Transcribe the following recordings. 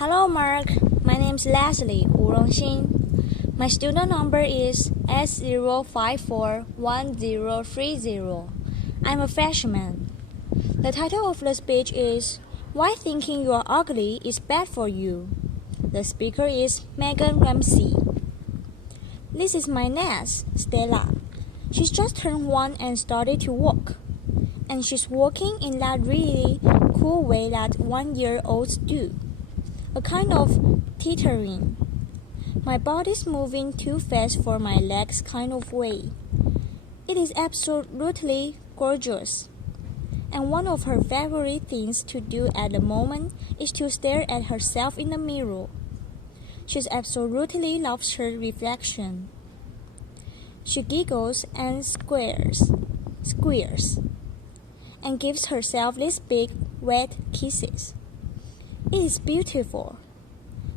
Hello Mark, my name is Leslie Xin. My student number is S0541030. I'm a freshman. The title of the speech is Why Thinking You're Ugly is Bad for You. The speaker is Meaghan Ramsy. This is my niece, Stella. She's just turned 1 and started to walk. And she's walking in that really cool way that 1-year-olds do. A kind of teetering. My body's moving too fast for my legs kind of way. It is absolutely gorgeous. And one of her favorite things to do at the moment is to stare at herself in the mirror. She absolutely loves her reflection. She giggles and squeals, and gives herself these big, wet kisses. It is beautiful.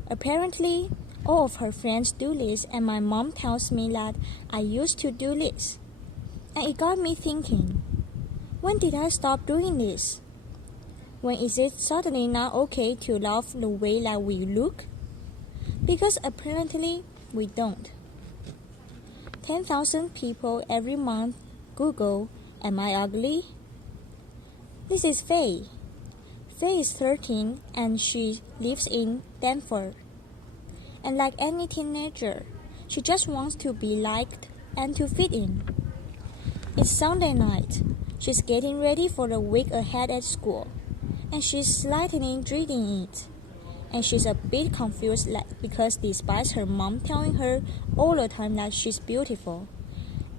Apparently, all of her friends do this, and my mom tells me that I used to do this. And it got me thinking, when did I stop doing this? When is it suddenly not okay to love the way that we look? Because apparently we don't. 10,000 people every month Google, "Am I ugly?" This is Faye. Faye is 13 and she lives in Denver. And like any teenager, she just wants to be liked and to fit in. It's Sunday night. She's getting ready for the week ahead at school, and she's slightly dreading it. And she's a bit confused because despite her mom telling her all the time that she's beautiful,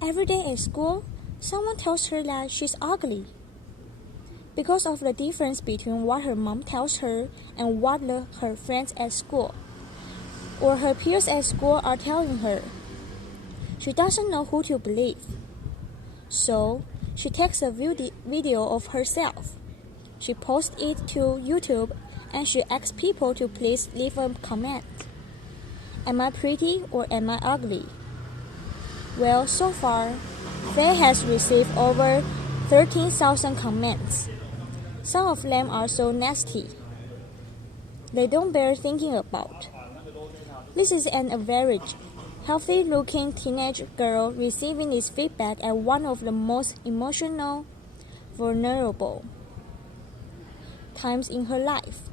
every day at school, someone tells her that she's ugly. Because of the difference between what her mom tells her and what her friends at school or her peers at school are telling her, she doesn't know who to believe. So, she takes a video of herself. She posts it to YouTube and she asks people to please leave a comment. Am I pretty or am I ugly? Well, so far, Faye has received over 13,000 comments. Some of them are so nasty. They don't bear thinking about. This is an average, healthy-looking teenage girl receiving this feedback at one of the most emotional, vulnerable times in her life.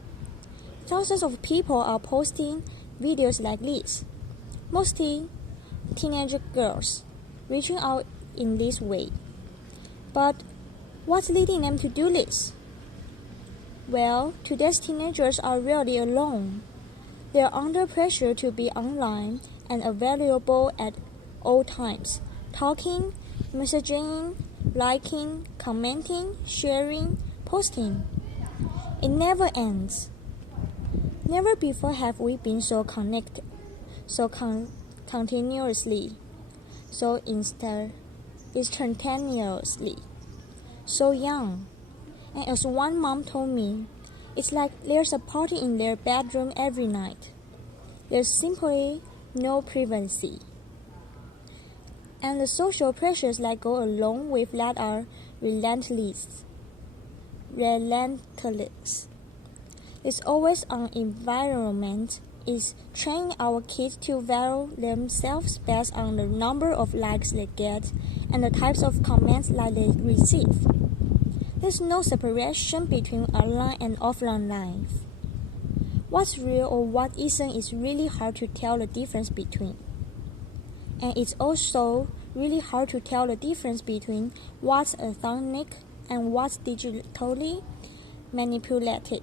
Thousands of people are posting videos like this, mostly teenage girls, reaching out in this way. But what's leading them to do this? Well, today's teenagers are rarely alone. They are under pressure to be online and available at all times, talking, messaging, liking, commenting, sharing, posting. It never ends. Never before have we been so connected, so continuously, so instantaneously, so young. And as one mom told me, it's like there's a party in their bedroom every night. There's simply no privacy. And the social pressures that go along with that are relentless. This always-on environment is training our kids to value themselves based on the number of likes they get and the types of comments that they receive. There's no separation between online and offline life. What's real or what isn't is really hard to tell the difference between. And it's also really hard to tell the difference between what's authentic and what's digitally manipulated.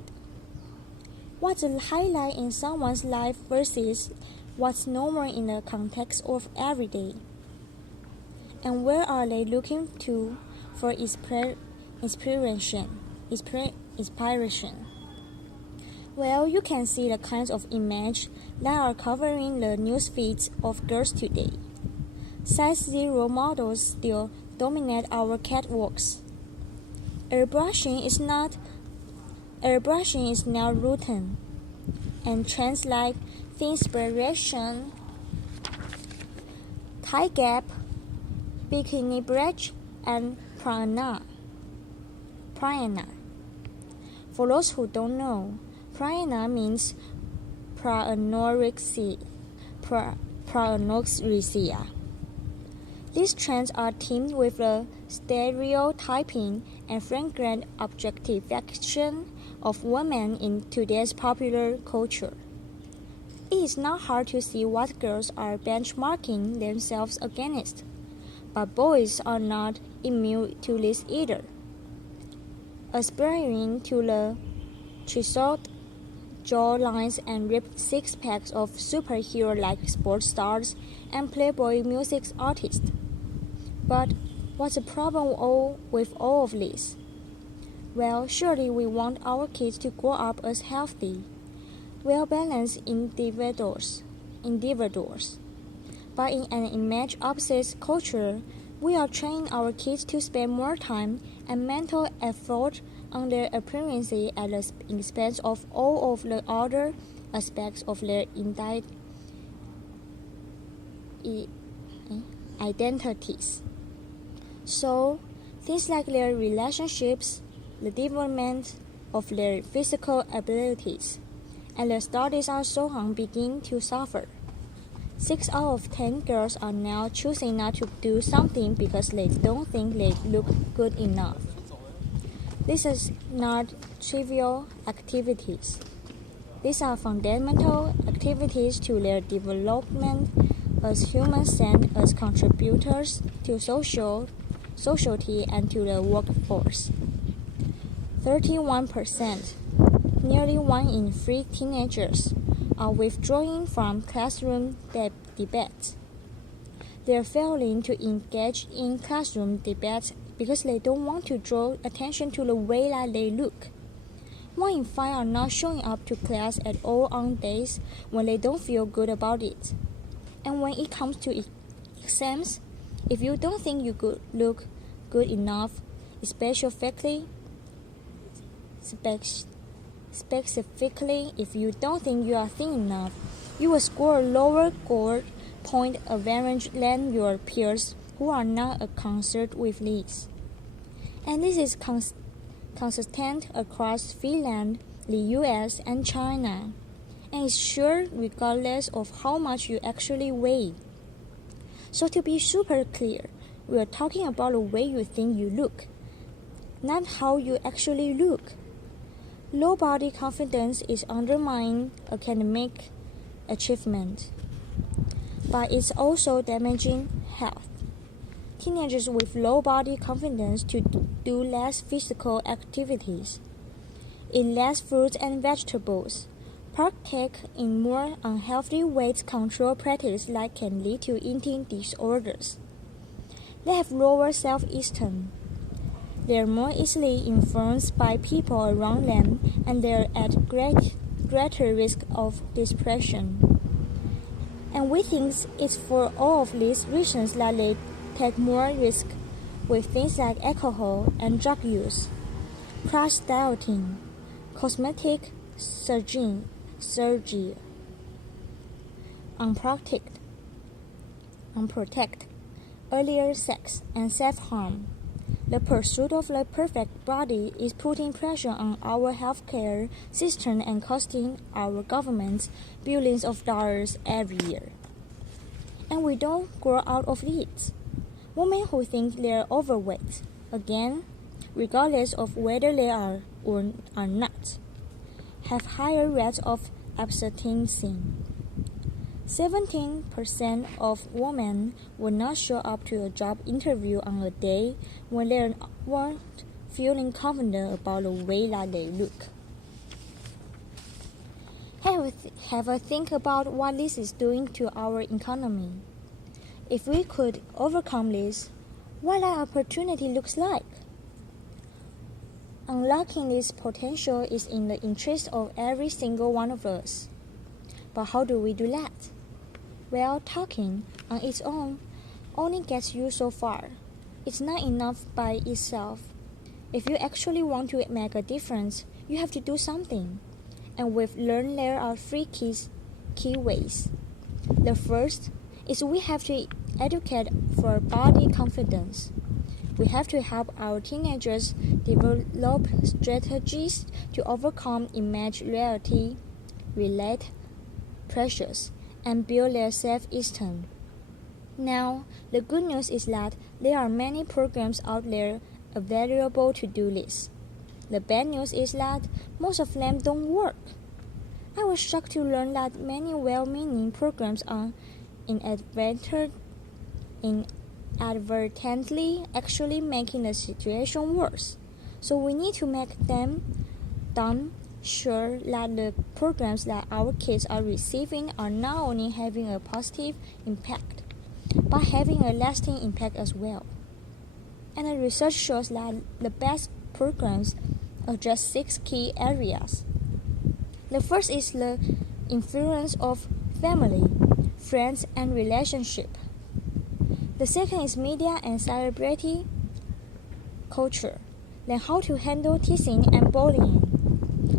What's a highlight in someone's life versus what's normal in the context of everyday. And where are they looking to for inspiration? Well, you can see the kinds of images that are covering the news feeds of girls today. Size 0 models still dominate our catwalks. Airbrushing is now routine, and trends like Thinspiration, Thigh Gap, Bikini Bridge, and Prana. For those who don't know, Prana means pranorexia. These trends are teamed with the stereotyping and flagrant objectification of women in today's popular culture. It is not hard to see what girls are benchmarking themselves against, but boys are not immune to this either. Aspiring to the chiseled jawlines and ripped six-packs of superhero-like sports stars and Playboy music artists. But what's the problem with all of this? Well, surely we want our kids to grow up as healthy, well-balanced individuals. But in an image-obsessed culture, we are training our kids to spend more time and mental effort on their appearance at the expense of all of the other aspects of their identities. So, things like their relationships, the development of their physical abilities, and the studies and so on begin to suffer. 6 out of 10 girls are now choosing not to do something because they don't think they look good enough. These are not trivial activities. These are fundamental activities to their development as humans and as contributors to society and to the workforce. 31%, nearly 1 in 3 teenagers, are withdrawing from classroom debates. They are failing to engage in classroom debates because they don't want to draw attention to the way that they look. 1 in 5 are not showing up to class at all on days when they don't feel good about it. And when it comes to exams, if you don't think you look good enough, specifically if you don't think you are thin enough, you will score a lower score point average than your peers who are not concerned with this. And this is consistent across Finland, the US, and China, and is sure regardless of how much you actually weigh. So to be super clear, we are talking about the way you think you look, not how you actually look. Low body confidence is undermining academic achievement, but it's also damaging health. Teenagers with low body confidence to do less physical activities, eat less fruits and vegetables, partake in more unhealthy weight control practices that can lead to eating disorders. They have lower self-esteem. They are more easily influenced by people around them, and they are at greater risk of depression. And we think it's for all of these reasons that they take more risk with things like alcohol and drug use, crash dieting, cosmetic surgery, unprotected, earlier sex, and self-harm. The pursuit of the perfect body is putting pressure on our healthcare system and costing our governments billions of dollars every year. And we don't grow out of it. Women who think they're overweight, again, regardless of whether they are or are not, have higher rates of absenteeism. 17% of women will not show up to a job interview on a day when they weren't feeling confident about the way that they look. Have a think about what this is doing to our economy. If we could overcome this, what that opportunity looks like. Unlocking this potential is in the interest of every single one of us. But how do we do that? Well, talking on its own only gets you so far. It's not enough by itself. If you actually want to make a difference, you have to do something. And we've learned there are 3 key ways. The first is we have to educate for body confidence. We have to help our teenagers develop strategies to overcome image reality, relate precious and build their self-esteem. Now, the good news is that there are many programs out there available to do this. The bad news is that most of them don't work. I was shocked to learn that many well-meaning programs are inadvertently actually making the situation worse. So we need to make them damn sure that the programs that our kids are receiving are not only having a positive impact, but having a lasting impact as well. And the research shows that the best programs address 6 key areas. The first is the influence of family, friends, and relationship. The second is media and celebrity culture, then how to handle teasing and bullying,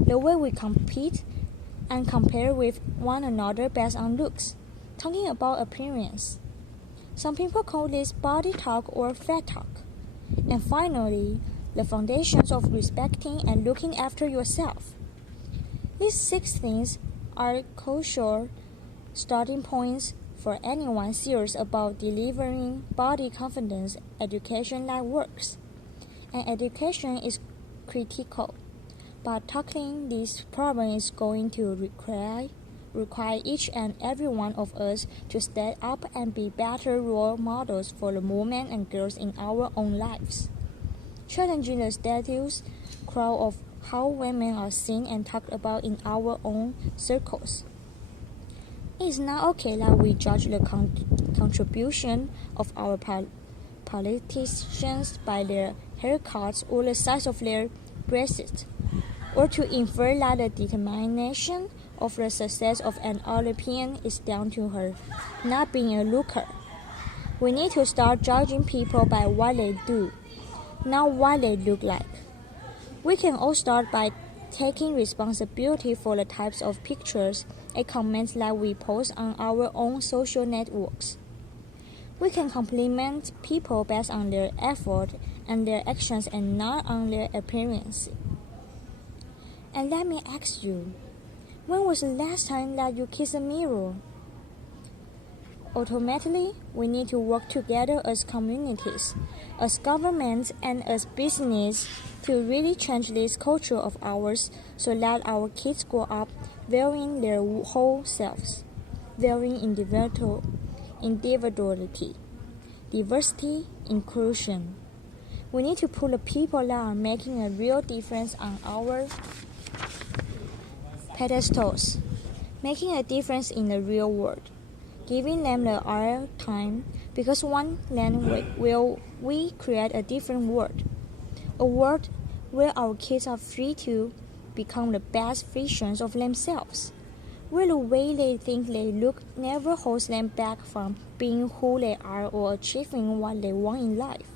the way we compete and compare with one another based on looks, talking about appearance. Some people call this body talk or fat talk. And finally, the foundations of respecting and looking after yourself. These 6 things are crucial starting points for anyone serious about delivering body confidence education that works. And education is critical, but tackling this problem is going to require each and every one of us to step up and be better role models for the women and girls in our own lives. Challenging the status quo of how women are seen and talked about in our own circles. It is not okay that we judge the contribution of our politicians by their haircuts or the size of their breasts, or to infer that the determination of the success of an Olympian is down to her not being a looker. We need to start judging people by what they do, not what they look like. We can all start by taking responsibility for the types of pictures and comments that we post on our own social networks. We can compliment people based on their effort and their actions and not on their appearance. And let me ask you, when was the last time that you kissed a mirror? Ultimately, we need to work together as communities, as governments, and as business to really change this culture of ours so that our kids grow up valuing their whole selves, valuing individuality, diversity, inclusion. We need to put the people that are making a real difference on our pedestals, making a difference in the real world, giving them the our time, because one then will we create a different world, a world where our kids are free to become the best versions of themselves, where the way they think they look never holds them back from being who they are or achieving what they want in life.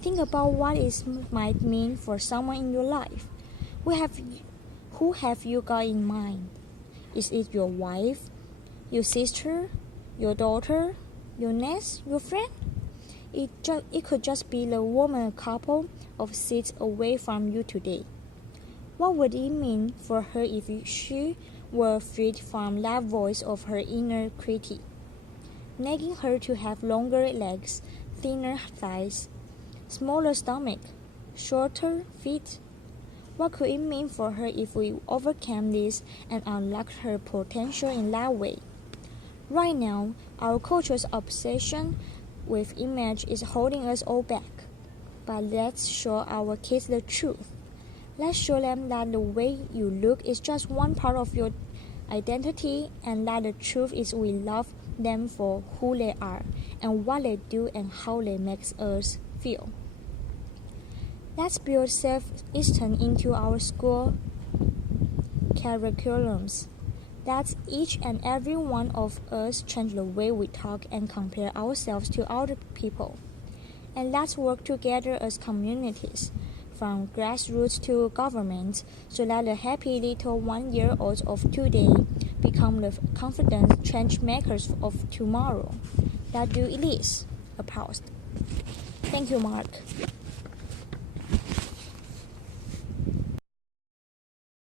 Think about what it might mean for someone in your life. Who have you got in mind? Is it your wife, your sister, your daughter, your niece, your friend? It could just be the woman a couple of seats away from you today. What would it mean for her if she were freed from that voice of her inner critic, nagging her to have longer legs, thinner thighs, smaller stomach, shorter feet? What could it mean for her if we overcame this and unlocked her potential in that way? Right now, our culture's obsession with image is holding us all back. But let's show our kids the truth. Let's show them that the way you look is just one part of your identity, and that the truth is we love them for who they are and what they do and how they make us feel. Let's build self-esteem into our school curriculums. That's each and every one of us change the way we talk and compare ourselves to other people. And let's work together as communities, from grassroots to government, so that the happy little 1-year-olds of today become the confident change makers of tomorrow. That do it is. Applause. Thank you, Mark.